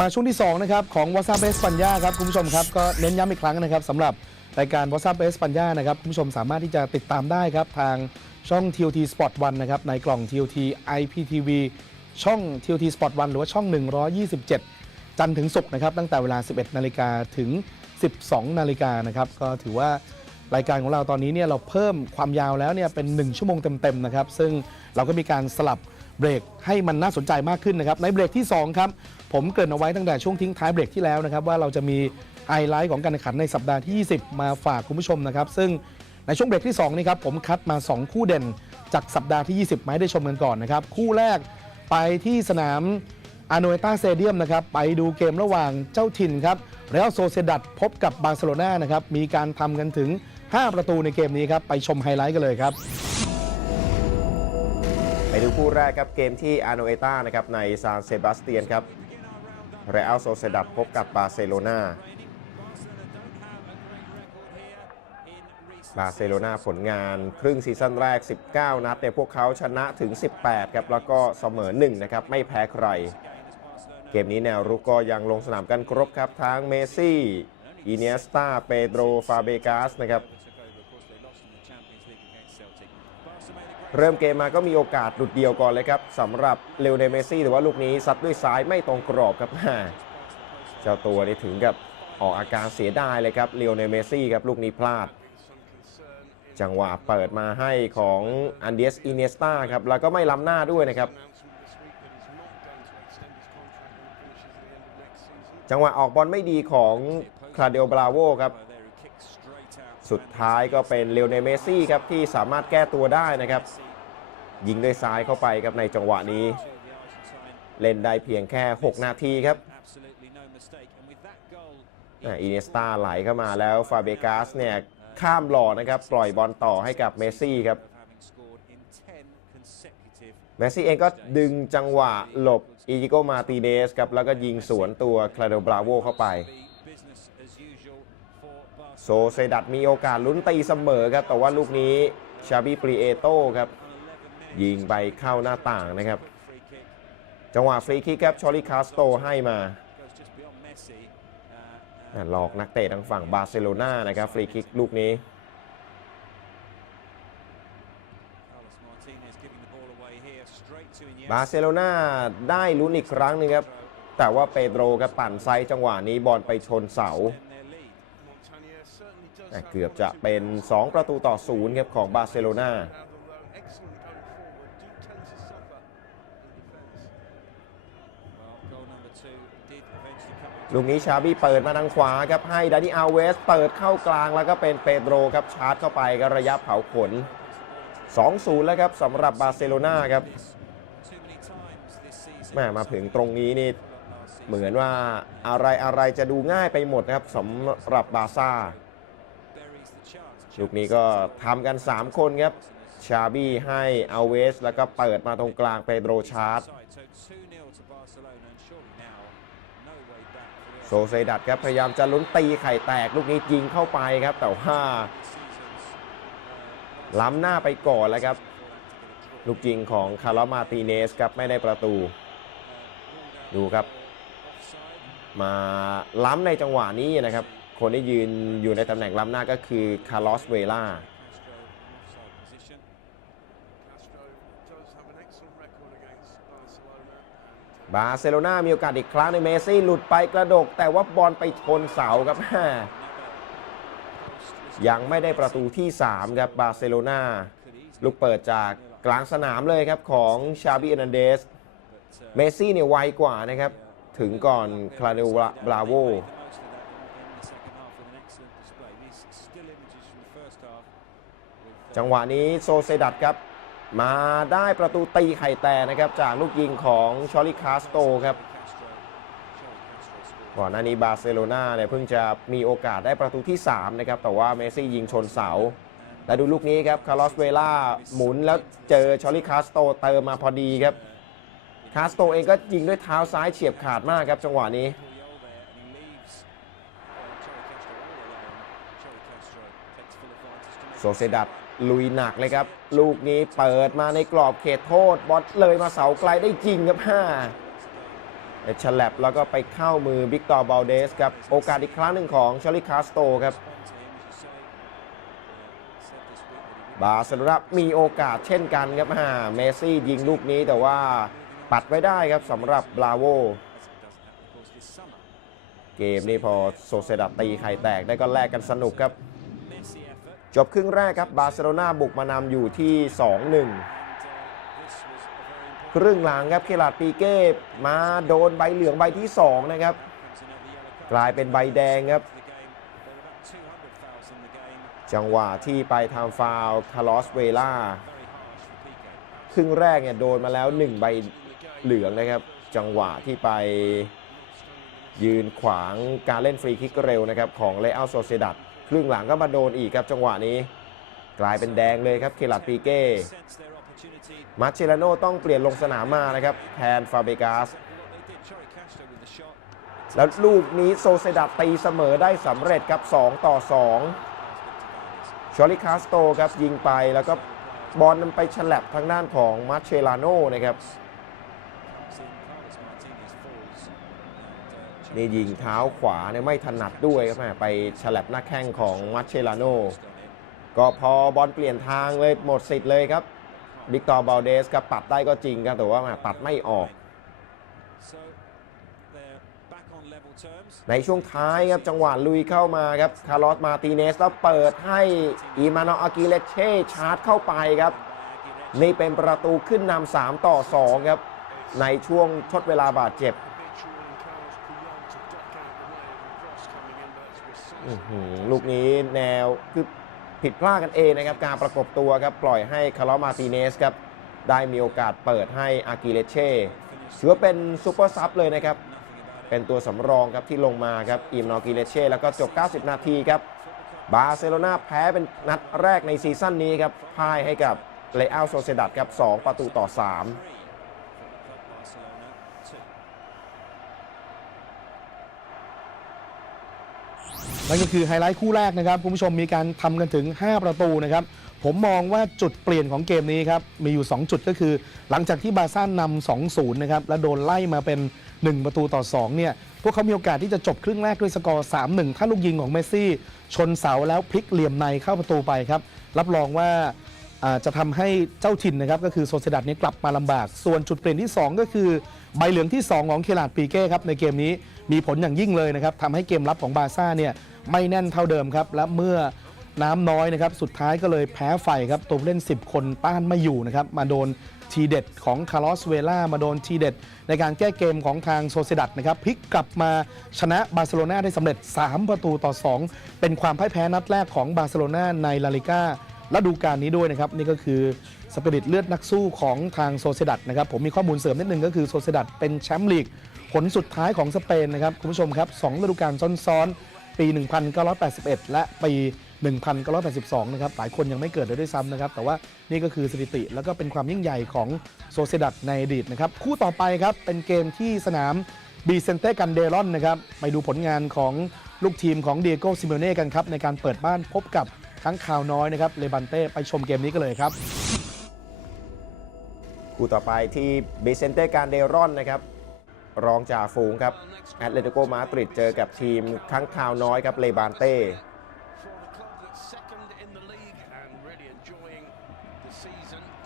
มาช่วงที่ 2 นะครับ ของว a ซาเบสปัญญาครับ คุณผู้ชมครับ ก็เน้นย้ำอีกครั้งนะครับสำหรับรายการว a ซาเบสปัญญานะครับ คุณผู้ชมสามารถที่จะติดตามได้ครับ ทางช่อง TOT Sport 1นะครับ ในกล่อง TOT IPTV ช่อง TOT Sport 1หรือว่าช่อง 127 จันทร์ถึงศุกร์นะครับ ตั้งแต่เวลา 11 นาฬิกาถึง 12 นาฬิกานะครับ ก็ถือว่ารายการของเราตอนนี้เนี่ยเราเพิ่มความยาวแล้วเนี่ยเป็น 1 ชั่วโมงเต็มๆนะครับ ซึ่งเราก็มีการสลับ เบรกให้มันน่าสนใจมากขึ้นนะครับในเบรกที่2ครับผมเกริ่นเอาไว้ตั้งแต่ช่วงทิ้งท้ายเบรกที่แล้วนะครับว่าเราจะมีไฮไลท์ของการแข่งขันในสัปดาห์ที่ 20 มาฝากคุณผู้ชมนะครับซึ่งในช่วงเบรกที่2นี้ครับผมคัดมา 2 คู่เด่นจากสัปดาห์ที่ 20 มาให้ได้ชมกันก่อนนะครับคู่แรกไปที่สนามอาโนเอตาเตเดียมนะครับไปดูเกมระหว่างเจ้าถิ่นครับเรอัลโซเซดัดพบกับบาร์เซโลนานะครับมีการทำกันถึง 5 ประตูในเกมนี้ครับไปชมไฮไลท์กันเลยครับ ดูคู่แรกครับเกมที่อาโนเอตานะครับในซานเซบาสเตียนครับเรอัลโซเซดัดพบกับบาร์เซโลนาบาร์เซโลนาผลงานครึ่งซีซั่นแรก 19 นัดเนี่ยพวกเขาชนะถึง 18 ครับ แล้วก็เสมอ 1 นะครับ ไม่แพ้ใคร เกมนี้แนวรุกก็ยังลงสนามกันครบครับ ทั้งเมสซี่ อิเนียสตาเปโดรฟาเบกาสนะครับ เริ่มเกมมาก็มีโอกาสหลุดเดียวก่อนเลยครับสำหรับเลโอเนเมซี่แต่ว่าลูกนี้ซัดด้วยซ้ายไม่ตรงกรอบครับเจ้าตัวนี่ถึงกับออกอาการเสียดายเลยครับเลโอเนเมซี่ครับลูกนี้พลาด จังหวะเปิดมาให้ของอันเดียสอินเนสตาครับแล้วก็ไม่ล้ำหน้าด้วยนะครับ จังหวะออกบอลไม่ดีของคลาเดโอบราโวครับ สุดท้ายก็เป็นเลโอเนเมซี่ครับที่สามารถแก้ตัวได้นะครับ ยิงด้วยซ้ายเข้าไปครับในจังหวะนี้ เล่นได้เพียงแค่ 6 นาทีครับอินเนสตาไหลเข้ามาแล้วฟาเบกาสเนี่ยข้ามหล่อนะครับปล่อยบอลต่อให้กับเมซี่ครับเมซี่เองก็ดึงจังหวะหลบอีจิโกมาติเนสครับแล้วก็ยิงสวนตัวคลาโดบราโวเข้าไป เซดัตมีโอกาสลุ้นตีเสมอครับ แต่ว่าลูกนี้ชาบิปรีเอโต้ครับ ยิงไปเข้าหน้าต่างนะครับ จังหวะฟรีคิกครับชอริคาสโตให้มาหลอกนักเตะทางฝั่งบาร์เซโลนานะครับ ฟรีคิกลูกนี้บาร์เซโลนาได้ลุ้นอีกครั้งหนึงครับ แต่ว่าเปโดรครับปั่นไซจังหวะนี้บอลไปชนเสา เกือบจะเป็น 2 ประตูต่อศูนย์ครับของบาร์เซโลนาลูกนี้ชาบี้เปิดมาทางขวาครับให้ดานิอาเวส เปิดเข้ากลางแล้วก็เป็นเปโดรครับชาร์จเข้าไปก็ระยะเผาขน 2-0 แล้วครับสำหรับบาร์เซโลนาครับแม่มาถึงตรงนี้นี่เหมือนว่าอะไรอะไรจะดูง่ายไปหมดนะครับสำหรับบาร์ซ่า ลูกนี้ก็ทำกัน 3 คนครับ ชาบี้ให้อาเวส แล้วก็เปิดมาตรงกลางเปโดรชาร์ตโซเซดัตครับ พยายามจะลุ้นตีไข่แตก ลูกนี้ยิงเข้าไปครับ แต่ว่าล้ำหน้าไปก่อนแล้วครับ ลูกยิงของคาร์ลมาติเนสครับไม่ได้ประตู ดูครับ มาล้ำในจังหวะนี้นะครับ คนที่ยืนอยู่ในตำแหน่งล้ำหน้าก็คือคาร์ลอสเวล่าบาร์เซโลนามีโอกาสอีกครั้งในเมซี่หลุดไปกระดก แต่ว่าบอลไปชนเสาครับยังไม่ได้ประตูที่ 3 ครับบาร์เซโลนาลูกเปิดจากกลางสนามเลยครับของชาบิเอนันเดสเมซี่เนี่ยไวกว่านะครับ ถึงก่อนคลาเดลบราโว จังหวะนี้โซเซดัตครับ มาได้ประตูตีไข่แตกนะครับ จากลูกยิงของชอริคาสโตครับก่อนหน้านี้บาร์เซโลนาเนี่ยเพิ่งจะมีโอกาสได้ประตูที่ 3 นะครับ แต่ว่าเมสซี่ยิงชนเสา และดูลูกนี้ครับคาร์ลอสเวล่าหมุนแล้วเจอชอริคาสโตเติมมาพอดีครับคาสโตเองก็ยิงด้วยเท้าซ้ายเฉียบขาดมากครับจังหวะนี้โซเซดัต ลุยหนักเลยครับ ลูกนี้เปิดมาในกรอบเขตโทษ บอลเลยมาเสาไกลได้จริงครับห้าเอ็ดฉลับแล้วก็ไปเข้ามือบิกตอร์บาลเดสครับ โอกาสอีกครั้งหนึ่งของชาลิคาสโตครับ บาร์เซโลนามีโอกาสเช่นกันครับฮ่าเมซี่ยิงลูกนี้แต่ว่าปัดไว้ได้ครับสำหรับบราโวเกมนี้พอโซเซดัดตีไข่แตกได้ก็แลกกันสนุกครับ จบครึ่งแรกครับบาร์เซโลนาบุกมานำอยู่ที่ 2-1 ครึ่งหลังครับเคลาดปีเก้มาโดนใบเหลืองใบที่ 2 นะครับ กลายเป็นใบแดงครับ จังหวะที่ไปทำฟาว์คาร์ลอสเวล่าครึ่งแรกเนี่ยโดนมาแล้ว 1 ใบเหลืองนะครับ จังหวะที่ไปยืนขวางการเล่นฟรีคิกเร็วนะครับของเลอัลโซเซดัด ครึ่งหลังก็มาโดนอีกครับจังหวะนี้ กลายเป็นแดงเลยครับเคลัดปีเก้มาเชลาโนต้องเปลี่ยนลงสนามมานะครับแทนฟาเบกาสแล้วลูกนี้โซเซดัดตีเสมอได้สำเร็จครับ 2 ต่อ 2 ชอลิคาสโตครับยิงไปแล้วก็บอลมันไปฉลับทางด้านของมาเชลาโนนะครับ นี่ยิงเท้าขวาเนี่ยไม่ถนัดด้วยครับแม่ไปฉลับหน้าแข้งของมัชเชลาโนก็พอบอลเปลี่ยนทางเลยหมดสิทธิ์เลยครับบิกตอร์บาลเดสก็ปัดได้ก็จริงครับแต่ว่าม่ปัดไม่ออก ในช่วงท้ายครับจังหวะลุยเข้ามาครับคาร์ลอสมาติเนสแล้วเปิดให้อีมานออากิเลเช่ชาร์จเข้าไปครับ นี่เป็นประตูขึ้นนำ3ต่อ 2 ครับ ในช่วงทดเวลาบาดเจ็บ อื้อหือลูกนี้แนวคือผิดพลาดกันเองนะครับ การประกบตัวครับ ปล่อยให้คาร์ลอมาติเนสครับ ได้มีโอกาสเปิดให้อากิเลเช่ถือว่าเป็นซูเปอร์ซับเลยนะครับ เป็นตัวสำรองครับที่ลงมาครับอิมนอกิเลเช่แล้วก็จบ 90 นาทีครับบาร์เซโลนาแพ้เป็นนัดแรกในซีซั่นนี้ครับพ่ายให้กับเลอัลโซเซดัดครับ 2 ประตูต่อ 3 นั่นก็คือไฮไลท์คู่แรกนะครับคุณผู้ชมมีการทำกันถึง 5 ประตูนะครับผมมองว่าจุดเปลี่ยนของเกมนี้ครับมีอยู่ 2 จุดก็คือ หลังจากที่บาซ่านำ2-0นะครับและโดนไล่มาเป็น 1 ประตูต่อ2เนี่ยพวกเขามีโอกาสที่จะจบครึ่งแรกด้วยสกอร์ 3-1 ถ้าลูกยิงของเมสซี่ ชนเสาแล้วพลิกเหลี่ยมในเข้าประตูไปครับรับรองว่า จะทำให้เจ้าถิ่นนะครับก็คือโซเซดัดนี้กลับมาลำบาก ส่วนจุดเปลี่ยนที่ 2 ก็คือใบเหลืองที่ 2 ของเคลาดปีเก้ครับในเกมนี้มีผลอย่างยิ่งเลยนะครับทำให้เกมรับของบาร์ซ่าเนี่ยไม่แน่นเท่าเดิมครับ และเมื่อน้ำน้อยนะครับสุดท้ายก็เลยแพ้ไฟครับตัวเล่น 10 คนต้านไม่อยู่นะครับมาโดนทีเด็ดของคาร์ลอสเวล่ามาโดนทีเด็ดในการแก้เกมของทางโซเซดัดนะครับพลิกกลับมาชนะบาร์เซโลนาได้สำเร็จ 3 ประตูต่อ 2 เป็นความพ่ายแพ้นัดแรกของบาร์เซโลนาในลาลิก้า ฤดูกาลนี้ด้วยนะครับ นี่ก็คือสปิริตเลือดนักสู้ของทางโซเซดัดนะครับ ผมมีข้อมูลเสริมนิดนึงก็คือโซเซดัดเป็นแชมป์ลีกผลสุดท้ายของสเปนนะครับ คุณผู้ชมครับสองฤดูกาลซ้อนๆ ปี 1981 และปี 1982 นะครับ หลายคนยังไม่เกิดเลยด้วยซ้ำนะครับ แต่ว่านี่ก็คือสถิติ แล้วก็เป็นความยิ่งใหญ่ของโซเซดัดในอดีตนะครับ คู่ต่อไปครับเป็นเกมที่สนามบีเซนเต้กันเดรอนนะครับ ไปดูผลงานของลูกทีมของเดียโกซิเมเน่กันครับในการเปิดบ้านพบกับ ทั้งข่าวน้อยนะครับเลบันเต้ไปชมเกมนี้กันเลยครับคู่ต่อไปที่เบเซนเต้การเดรอนนะครับ รองจ่าฝูงครับแอตเลติโกมาดริดเจอกับทีมข้างข่าวน้อยครับเลบานเต้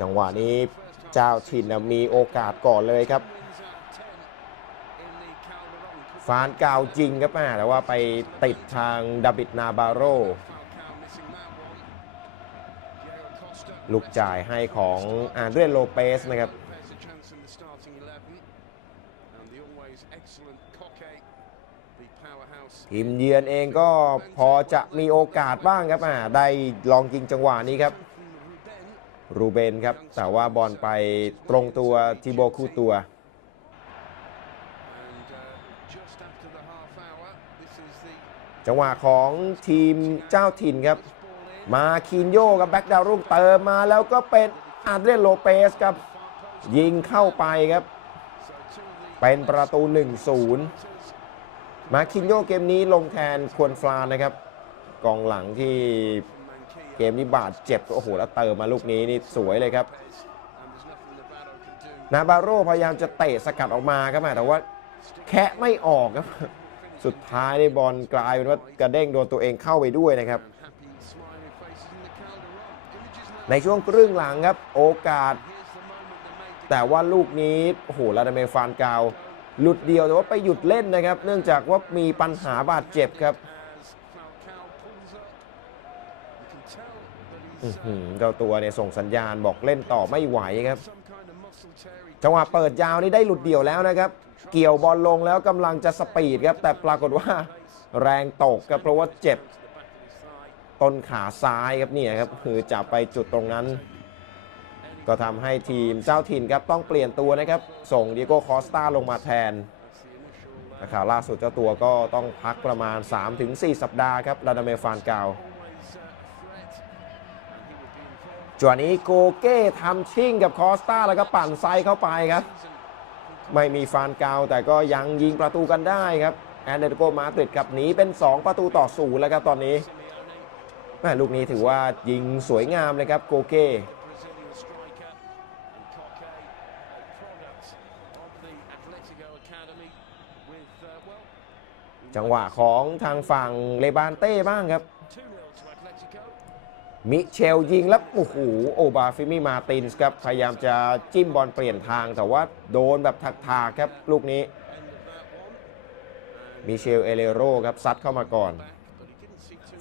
จังหวะนี้เจ้าถิ่นมีโอกาสก่อนเลยครับฟานกาวจริงครับแม่แต่ว่าไปติดทางดาบิดนาบาโร ลูกจ่ายให้ของอาเดรโลเปสนะครับทีมเยือนเองก็พอจะมีโอกาสบ้างครับอ่าได้ลองยิงจังหวะนี้ครับ รูเบนครับ แต่ว่าบอลไปตรงตัวทิโบคูตัว จังหวะของทีมเจ้าถิ่นครับ มาคินโยกับแบ็กดาวรุ่งเติมมาแล้วก็เป็นอาเดรยนโลเปสครับ ยิงเข้าไปครับ เป็นประตู 1-0 มาคินโยเกมนี้ลงแทนควรฟลานนะครับ กองหลังที่เกมนี้บาดเจ็บโอ้โหแล้วเติมมาลูกนี้นี่สวยเลยครับ นาบาโรพยายามจะเตะสกัดออกมาครับแต่ว่าแคะไม่ออกครับ สุดท้ายในบอลกลายเป็นว่ากระเด้งโดนตัวเองเข้าไปด้วยนะครับ ในช่วงครึ่งหลังครับโอกาส แต่ว่าลูกนี้โอ้โหลาดาเมฟานกาว หลุดเดียวแต่ว่าไปหยุดเล่นนะครับ เนื่องจากว่ามีปัญหาบาดเจ็บครับเจ้าตัวเนี่ยส่งสัญญาณบอกเล่นต่อไม่ไหวครับ จังหวะเปิดยาวนี่ได้หลุดเดี่ยวแล้วนะครับ เกี่ยวบอลลงแล้วกำลังจะสปีดครับ แต่ปรากฏว่าแรงตกครับเพราะว่าเจ็บ ต้นขาซ้ายครับเนี่ยครับคือจับไปจุดตรงนั้น ก็ทำให้ทีมเจ้าถิ่นครับต้องเปลี่ยนตัวนะครับ ส่งดียโก้คอสตาลงมาแทนแต่ข่าวล่าสุดเจ้าตัวก็ต้องพักประมาณ 3-4 สัปดาห์ครับลาดาเมฟานเกาจวนนี้โกเก้ทำชิ่งกับคอสตาแล้วก็ปั่นไซเข้าไปครับ ไม่มีฟานเกาแต่ก็ยังยิงประตูกันได้ครับแอนเดโกมาดริดครับหนีเป็น 2 ประตูต่อศูนย์แล้วครับตอนนี้ แม่ลูกนี้ถือว่ายิงสวยงามเลยครับโกเก้จังหวะของทางฝั่งเลบานเต้บ้างครับ มิเชลยิงแล้วโอ้โหโอบาฟิมิมาตินส์ครับ พยายามจะจิ้มบอลเปลี่ยนทางแต่ว่าโดนแบบถักๆครับ ลูกนี้ มิเชลเอเลโรครับซัดเข้ามาก่อน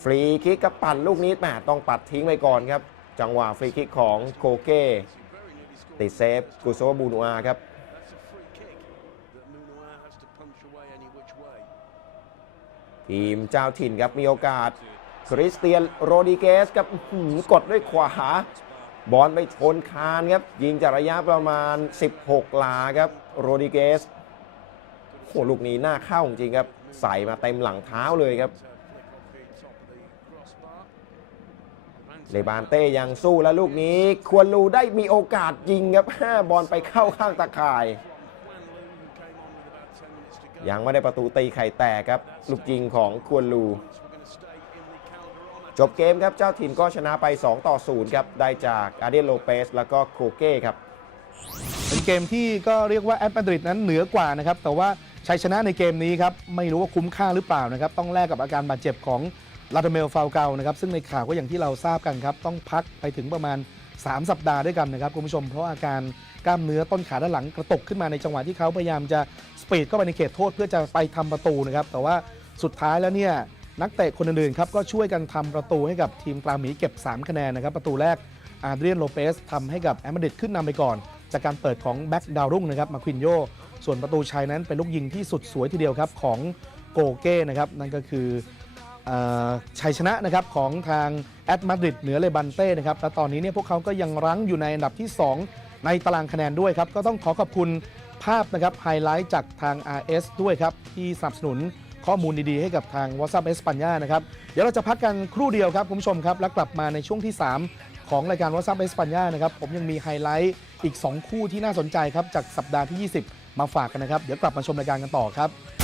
ฟรีคิกกับปั่นลูกนี้แหมต้องปัดทิ้งไปก่อนครับ จังหวะฟรีคิกของโคเก้ติดเซฟกุโซบูนัวครับทีมเจ้าถิ่นครับมีโอกาส คริสเตียนโรดิเกสครับกดด้วยขวา บอลไปชนคานครับ ยิงจากระยะประมาณ 16 หลาครับ โรดิเกสโหลูกนี้หน้าเข้าจริงครับ ใส่มาเต็มหลังเท้าเลยครับ เลบานเต้ยังสู้แล้วลูกนี้ ควรลูได้มีโอกาสยิงครับบอลไปเข้าข้างตะข่าย ยังไม่ได้ประตูตีไข่แตกครับ ลูกยิงของควรลูจบเกมครับ เจ้าถิ่นก็ชนะไป 2 ต่อ 0 ครับ ได้จากอาเดียโลเปสแล้วก็โคเก้ครับ เป็นเกมที่ก็เรียกว่าแอตมาดริดนั้นเหนือกว่านะครับ แต่ว่าชัยชนะในเกมนี้ครับ ไม่รู้ว่าคุ้มค่าหรือเปล่านะครับ ต้องแลกกับอาการบาดเจ็บของ ลาดเมลฟาลเกานะครับซึ่งในข่าวก็อย่างที่เราทราบกันครับ ต้องพักไปถึงประมาณ 3 สัปดาห์ด้วยกันนะครับคุณผู้ชมเพราะอาการกล้ามเนื้อต้นขาด้านหลังกระตกขึ้นมาในจังหวะที่เขาพยายามจะสปีดเข้าไปในเขตโทษเพื่อจะไปทำประตูนะครับแต่ว่าสุดท้ายแล้วเนี่ยนักเตะคนอื่นๆครับก็ช่วยกันทำประตูให้กับทีมปลาหมีเก็บ 3 คะแนนนะครับประตูแรกอาเดรียนโลเปสทำให้กับแอมมาดริดขึ้นนำไปก่อน จากการเปิดของแบ็กดาวรุ่งนะครับมาควินโยส่วนประตูชัยนั้นเป็นลูกยิงที่สุดสวยทีเดียวครับของโกเก้นะครับนั่นก็คือ ชัยชนะนะครับของทางแอตมาดริดเหนือเลบันเต้นะครับและตอนนี้เนี่ยพวกเขาก็ยังรั้งอยู่ในอันดับที่ 2 ในตารางคะแนนด้วยครับ ก็ต้องขอขอบคุณภาพนะครับไฮไลท์จากทาง RS ด้วยครับ ที่สนับสนุนข้อมูลดี ๆ ให้กับทาง WhatsApp เอสปัญญานะครับ เดี๋ยวเราจะพักกันครู่เดียวครับ คุณผู้ชมครับ แล้วกลับมาในช่วงที่ 3 ของรายการ WhatsApp เอสปัญญานะครับ ผมยังมีไฮไลท์อีก 2 คู่ที่น่าสนใจครับ จากสัปดาห์ที่ 20 มาฝากกันนะครับ เดี๋ยวกลับมาชมรายการกันต่อครับ